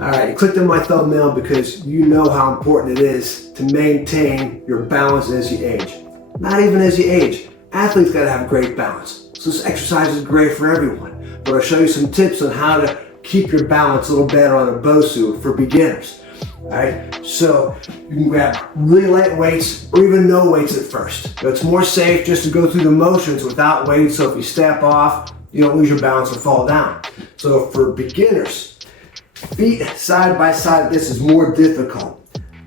All right, you clicked on my thumbnail because you know how important it is to maintain your balance as you age. Not even as you age. Athletes gotta have great balance. So this exercise is great for everyone. But I'll show you some tips on how to keep your balance a little better on a Bosu for beginners. All right, so you can grab really light weights or even no weights at first. But it's more safe just to go through the motions without weights, so if you step off, you don't lose your balance or fall down. So for beginners, feet side by side, this is more difficult.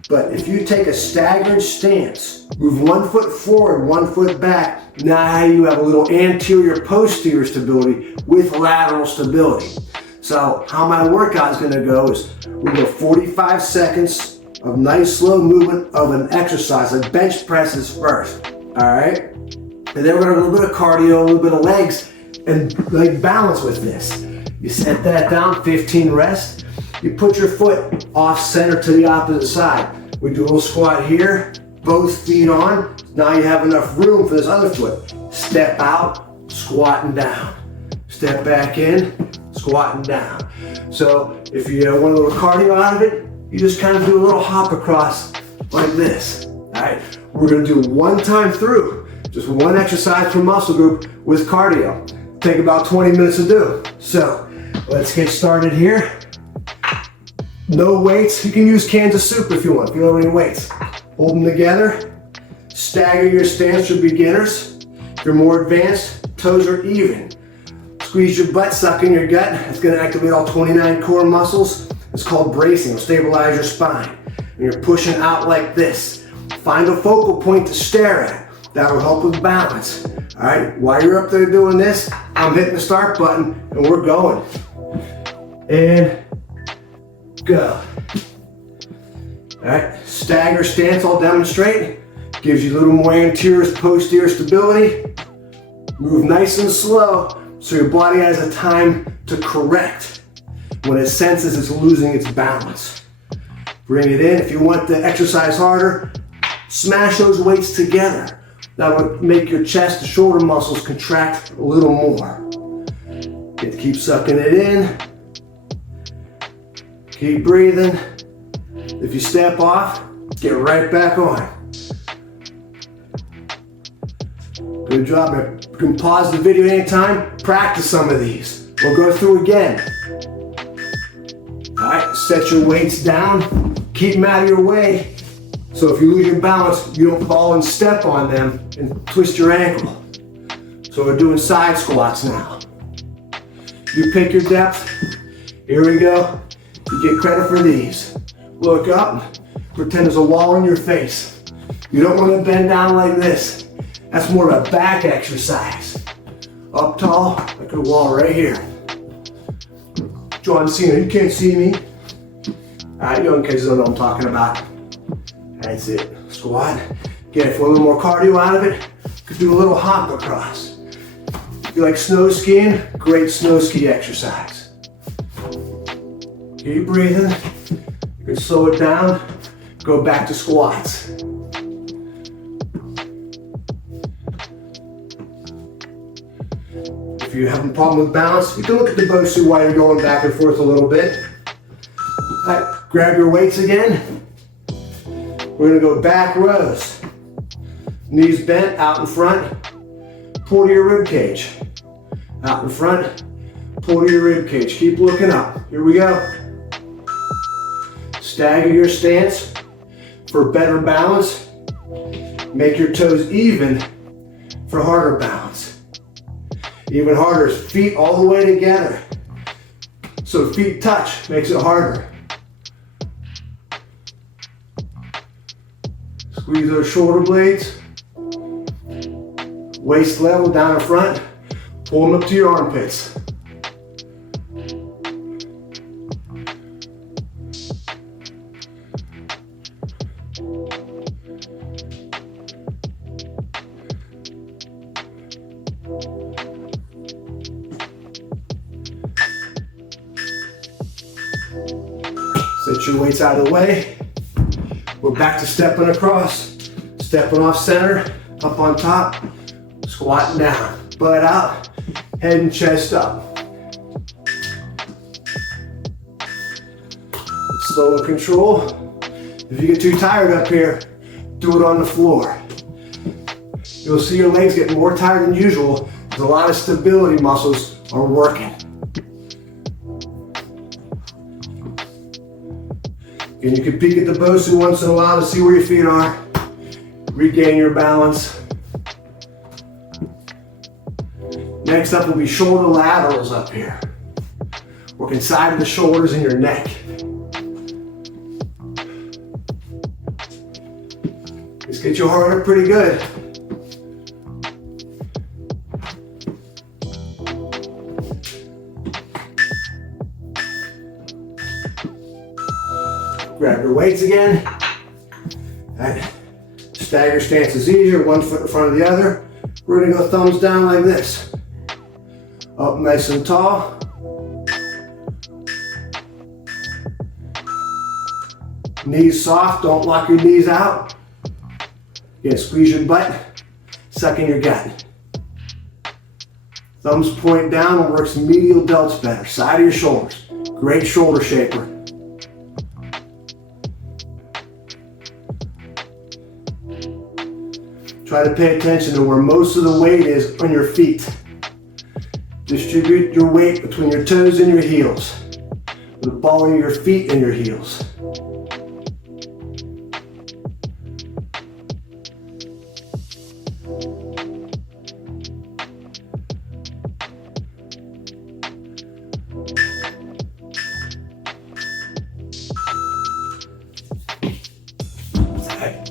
But if you take a staggered stance, move 1 foot forward, 1 foot back, now you have a little anterior posterior stability with lateral stability. So how my workout is going to go is we go 45 seconds of nice slow movement of an exercise, like bench presses first, all right? And then we're going to do a little bit of cardio, a little bit of legs, and like balance with this. You set that down, 15 rest. You put your foot off center to the opposite side. We do a little squat here, both feet on. Now you have enough room for this other foot. Step out, squatting down. Step back in, squatting down. So if you want a little cardio out of it, you just kind of do a little hop across like this. All right, we're gonna do one time through, just one exercise per muscle group with cardio. Take about 20 minutes to do. So let's get started here. No weights. You can use cans of soup if you want, if you don't have any weights. Hold them together. Stagger your stance for beginners. If you're more advanced, toes are even. Squeeze your butt, suck in your gut. It's going to activate all 29 core muscles. It's called bracing. It'll stabilize your spine. And you're pushing out like this. Find a focal point to stare at. That'll help with balance. All right, while you're up there doing this, I'm hitting the start button and we're going. And go. All right, stagger stance, I'll demonstrate. Gives you a little more anterior, posterior stability. Move nice and slow so your body has a time to correct when it senses it's losing its balance. Bring it in. If you want to exercise harder, smash those weights together. That would make your chest and shoulder muscles contract a little more. Keep sucking it in. Keep breathing. If you step off, get right back on. Good job. You can pause the video anytime. Practice some of these. We'll go through again. All right, set your weights down. Keep them out of your way. So if you lose your balance, you don't fall and step on them and twist your ankle. So we're doing side squats now. You pick your depth. Here we go. You get credit for these. Look up, pretend there's a wall in your face. You don't want to bend down like this. That's more of a back exercise. Up tall, like a wall right here. John Cena, you can't see me. All right, young kids don't know what I'm talking about. That's it, squat. Get for a little more cardio out of it. You could do a little hop across. If you like snow skiing, great snow ski exercise. Keep breathing. You can slow it down. Go back to squats. If you're having a problem with balance, you can look at the Bosu while you're going back and forth a little bit. All right, grab your weights again. We're gonna go back rows. Knees bent, out in front. Pull to your rib cage. Out in front, pull to your rib cage. Keep looking up. Here we go. Stagger your stance for better balance. Make your toes even for harder balance. Even harder is feet all the way together. So feet touch, makes it harder. Squeeze those shoulder blades. Waist level down in front. Pull them up to your armpits. Set your weights out of the way. We're back to stepping across, stepping off center, up on top, squatting down, butt out, head and chest up. Slow and control. If you get too tired up here, do it on the floor. You'll see your legs get more tired than usual because a lot of stability muscles are working. And you can peek at the Bosu once in a while to see where your feet are. Regain your balance. Next up will be shoulder laterals up here. Work inside of the shoulders and your neck. This gets your heart rate pretty good. Grab your weights again. Right. Stagger stance is easier, one foot in front of the other. We're gonna go thumbs down like this. Up nice and tall. Knees soft, don't lock your knees out. Again, squeeze your butt, suck in your gut. Thumbs point down and works medial delts better, side of your shoulders. Great shoulder shaper. Try to pay attention to where most of the weight is on your feet. Distribute your weight between your toes and your heels. The ball of your feet and your heels.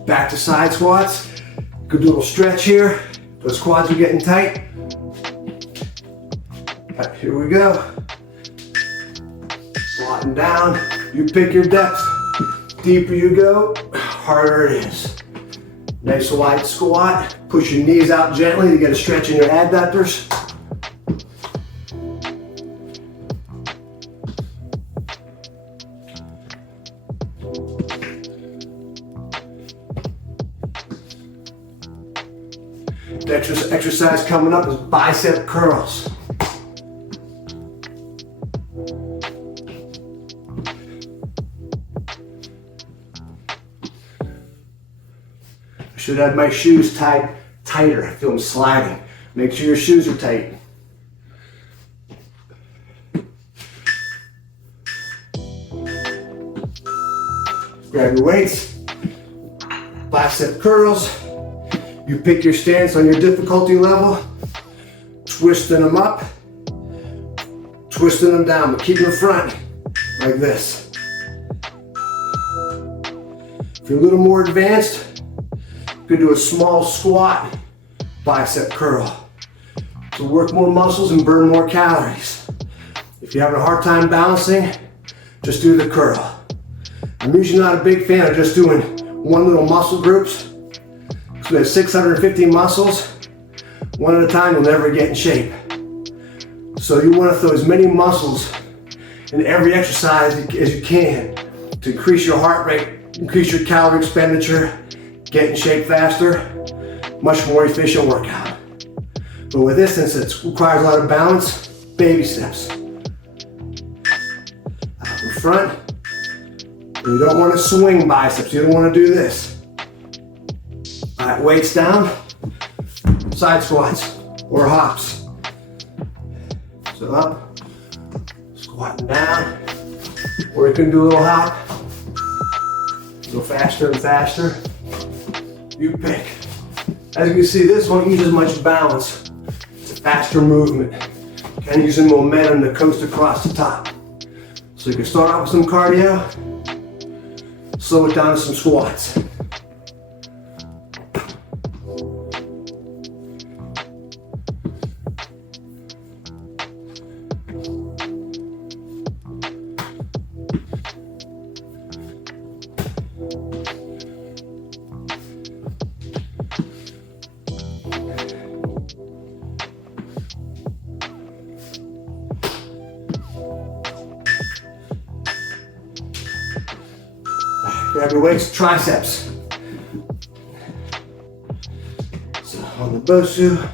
Back to side squats. Good little stretch here. Those quads are getting tight. Right, here we go. Squatting down. You pick your depth. Deeper you go, harder it is. Nice wide squat. Push your knees out gently to get a stretch in your adductors. The exercise coming up is bicep curls. I should have my shoes tied tighter. I feel them sliding. Make sure your shoes are tight. Grab your weights. Bicep curls. You pick your stance on your difficulty level, twisting them up, twisting them down, but keep them in front, like this. If you're a little more advanced, you can do a small squat bicep curl to work more muscles and burn more calories. If you're having a hard time balancing, just do the curl. I'm usually not a big fan of just doing one little muscle groups. We have 650 muscles. One at a time, you'll never get in shape. So you want to throw as many muscles in every exercise as you can to increase your heart rate, increase your calorie expenditure, get in shape faster, much more efficient workout. But with this, since it requires a lot of balance, baby steps. Out in front. You don't want to swing biceps, you don't want to do this. All right, weights down, side squats or hops. So up, squatting down, or you can do a little hop. Go faster and faster. You pick. As you can see, this won't use as much balance. It's a faster movement. Kind of using momentum to coast across the top. So you can start off with some cardio, slow it down to some squats. Grab your weights, triceps. So on the Bosu,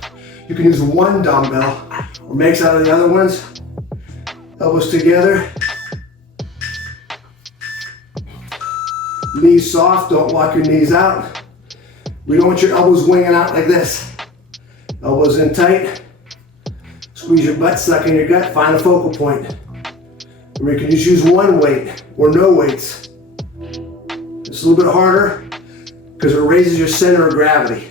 you can use one dumbbell or mix out of the other ones. Elbows together. Knees soft, don't lock your knees out. We don't want your elbows winging out like this. Elbows in tight. Squeeze your butt, suck in your gut, find a focal point. Or you can just use one weight or no weights. It's a little bit harder because it raises your center of gravity.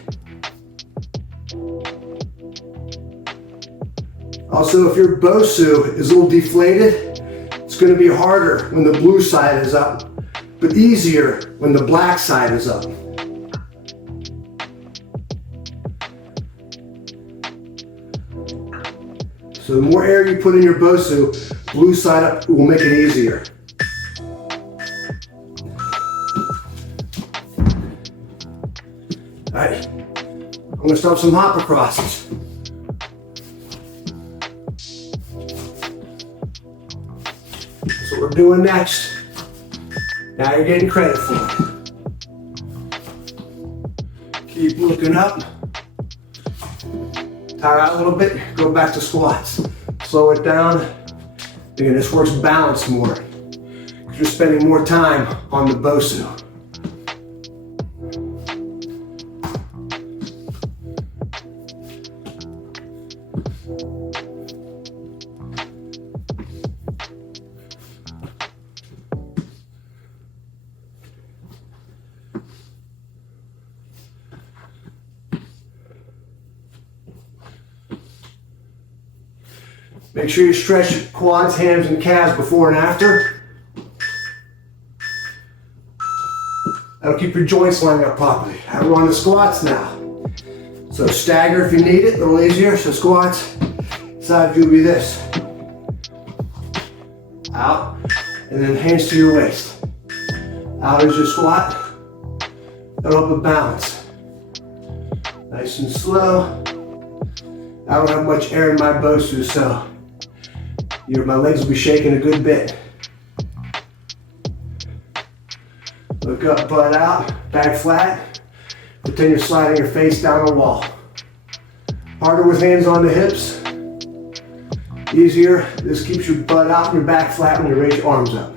Also, if your Bosu is a little deflated, it's going to be harder when the blue side is up, but easier when the black side is up. So the more air you put in your Bosu, blue side up will make it easier. All right, I'm going to start some hop acrosses. That's what we're doing next. Now you're getting credit for it. Keep looking up. Tire out a little bit, go back to squats. Slow it down. Again, this works balance more because you're spending more time on the Bosu. Make sure you stretch your quads, hams, and calves before and after. That'll keep your joints lining up properly. We're on the squats now. So stagger if you need it, a little easier. So squats, side view will be this. Out, and then hands to your waist. Out is your squat. That'll help with balance. Nice and slow. I don't have much air in my Bosu, so my legs will be shaking a good bit. Look up, butt out, back flat. Pretend you're sliding your face down a wall. Harder with hands on the hips. Easier, this keeps your butt out and your back flat when you raise your arms up.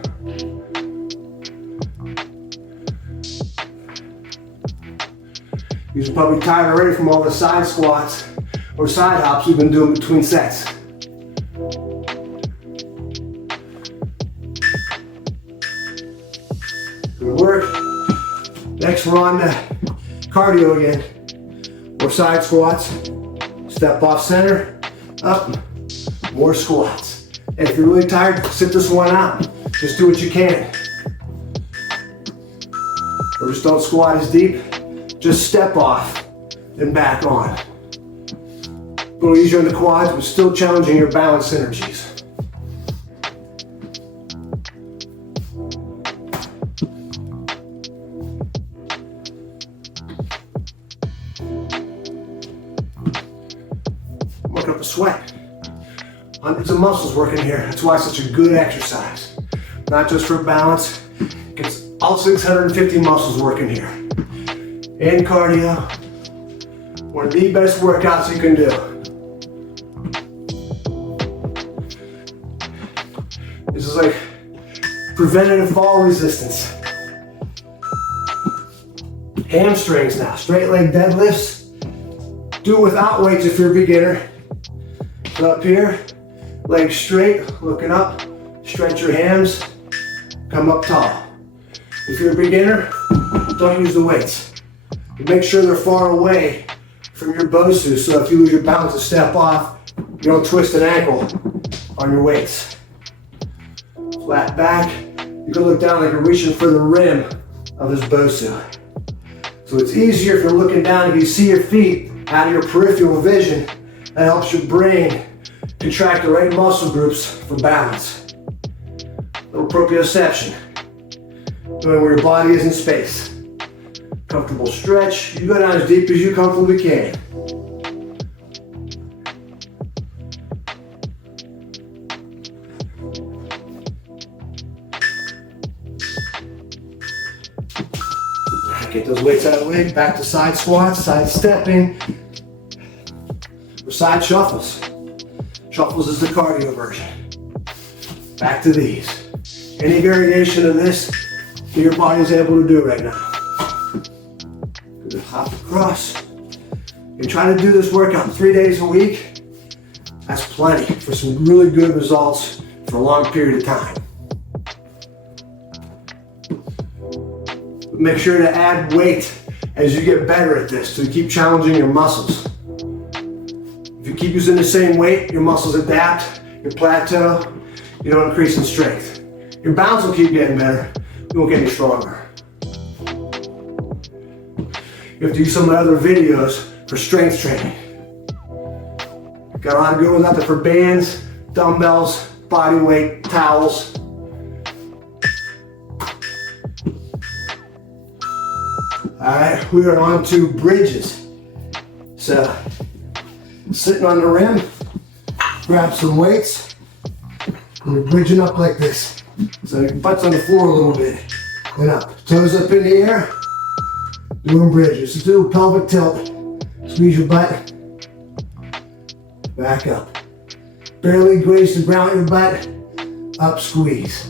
You're probably tired already from all the side squats or side hops we've been doing between sets. Good work. Next we're on the cardio again, or side squats. Step off center, up, more squats. And if you're really tired, sit this one out. Just do what you can. Or just don't squat as deep. Just step off, then back on. A little easier on the quads, but still challenging your balance energies. Working up a sweat. Hundreds of muscles working here. That's why it's such a good exercise. Not just for balance, gets all 650 muscles working here. And cardio, one of the best workouts you can do. This is like preventative fall resistance. Hamstrings now, straight leg deadlifts. Do it without weights if you're a beginner. So up here, legs straight, looking up, stretch your hams, come up tall. If you're a beginner, don't use the weights. Make sure they're far away from your Bosu, so if you lose your balance and step off, you don't twist an ankle on your weights. Flat back, you can look down like you're reaching for the rim of this Bosu. So it's easier if you're looking down, if you see your feet out of your peripheral vision, that helps your brain contract the right muscle groups for balance. Little proprioception, knowing where your body is in space. Comfortable stretch. You go down as deep as you comfortably can. Get those weights out of the way. Back to side squats, side stepping, or side shuffles. Shuffles is the cardio version. Back to these. Any variation of this your body is able to do right now. Good, hop across. You try to do this workout 3 days a week. That's plenty for some really good results for a long period of time. But make sure to add weight as you get better at this to keep challenging your muscles. If you keep using the same weight, your muscles adapt, you plateau, you don't increase in strength. Your balance will keep getting better, you won't get any stronger. You have to use some of my other videos for strength training. Got a lot of good ones out there for bands, dumbbells, body weight, towels. Alright, we are on to bridges. So, sitting on the rim, grab some weights, and we're bridging up like this. So your butt's on the floor a little bit, and up. Toes up in the air, doing bridges. So do a pelvic tilt. Squeeze your butt, back up. Barely graze the ground with your butt, up, squeeze.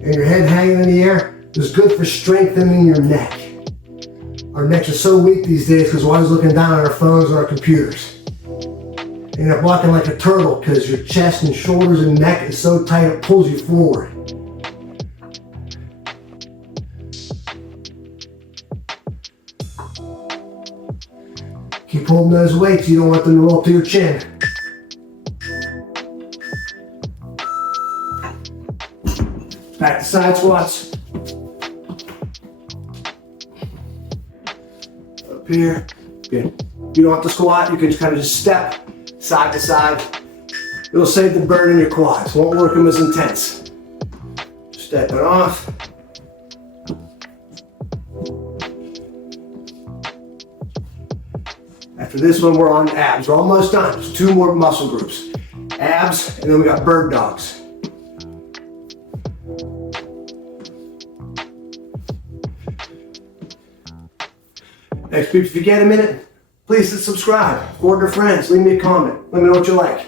And your head hanging in the air is good for strengthening your neck. Our necks are so weak these days because we're always looking down at our phones or our computers. You end up walking like a turtle because your chest and shoulders and neck is so tight it pulls you forward. Keep holding those weights, you don't want them to roll to your chin. Back to side squats. Up here. Good. You don't have to squat, you can kind of just step side to side. It'll save the burn in your quads, won't work them as intense. Step it off. After this one, we're on abs. We're almost done. There's 2 more muscle groups. Abs, and then we got bird dogs. Next, if you get a minute, please hit subscribe. Forward to friends. Leave me a comment. Let me know what you like.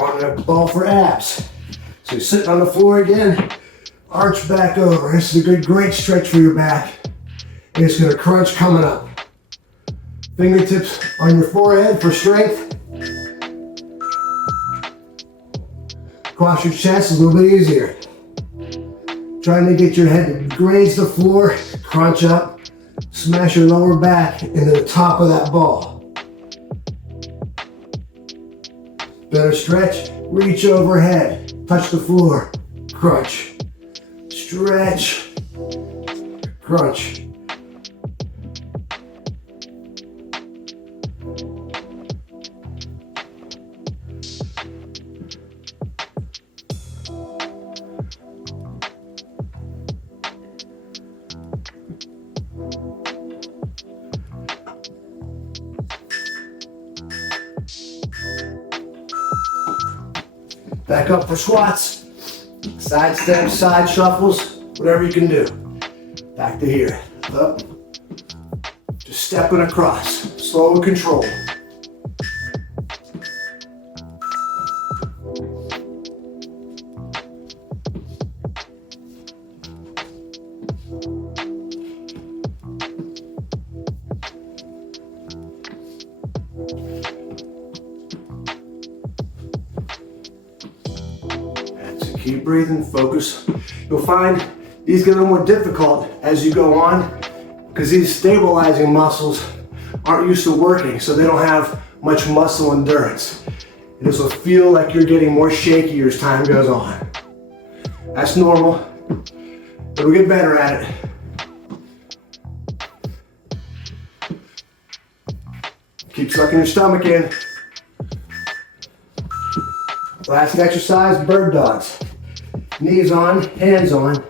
On a ball for abs. So you're sitting on the floor again, arch back over. This is a great stretch for your back. And it's gonna crunch coming up. Fingertips on your forehead for strength. Across your chest is a little bit easier. Trying to get your head to graze the floor, crunch up, smash your lower back into the top of that ball. Better stretch, reach overhead, touch the floor, crunch, stretch, crunch. Back up for squats, side steps, side shuffles, whatever you can do. Back to here, up, just stepping across, slow and controlled. Keep breathing, focus. You'll find these get a little more difficult as you go on because these stabilizing muscles aren't used to working, so they don't have much muscle endurance. And this will feel like you're getting more shaky as time goes on. That's normal, but we'll get better at it. Keep sucking your stomach in. Last exercise, bird dogs. Knees on, hands on,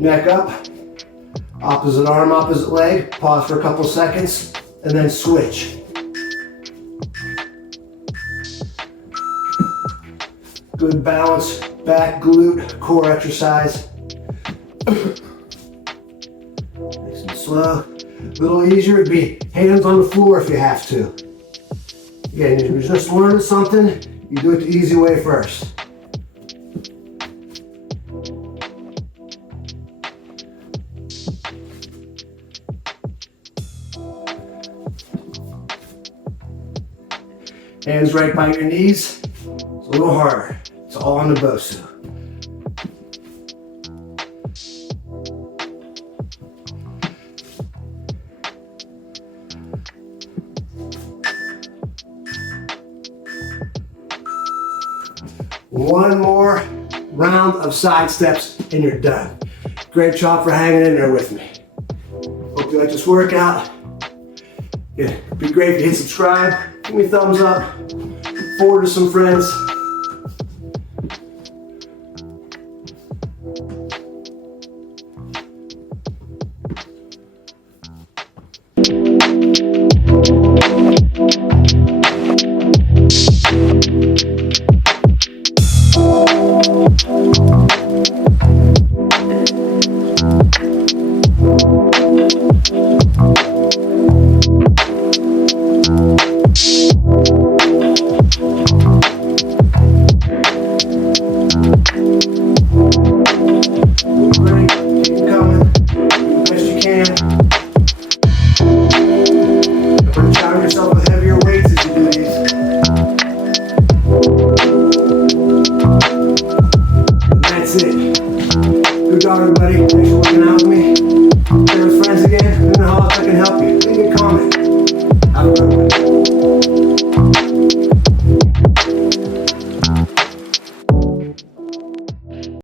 neck up, opposite arm, opposite leg, pause for a couple seconds, and then switch. good balance, back, glute, core exercise. Nice and slow. A little easier would be hands on the floor if you have to. Again, if you're just learning something, you do it the easy way first. Hands right by your knees. It's a little harder. It's all on the Bosu. One more round of side steps and you're done. Great job for hanging in there with me. Hope you like this workout. It'd be great if you hit subscribe, give me a thumbs up, forward to some friends.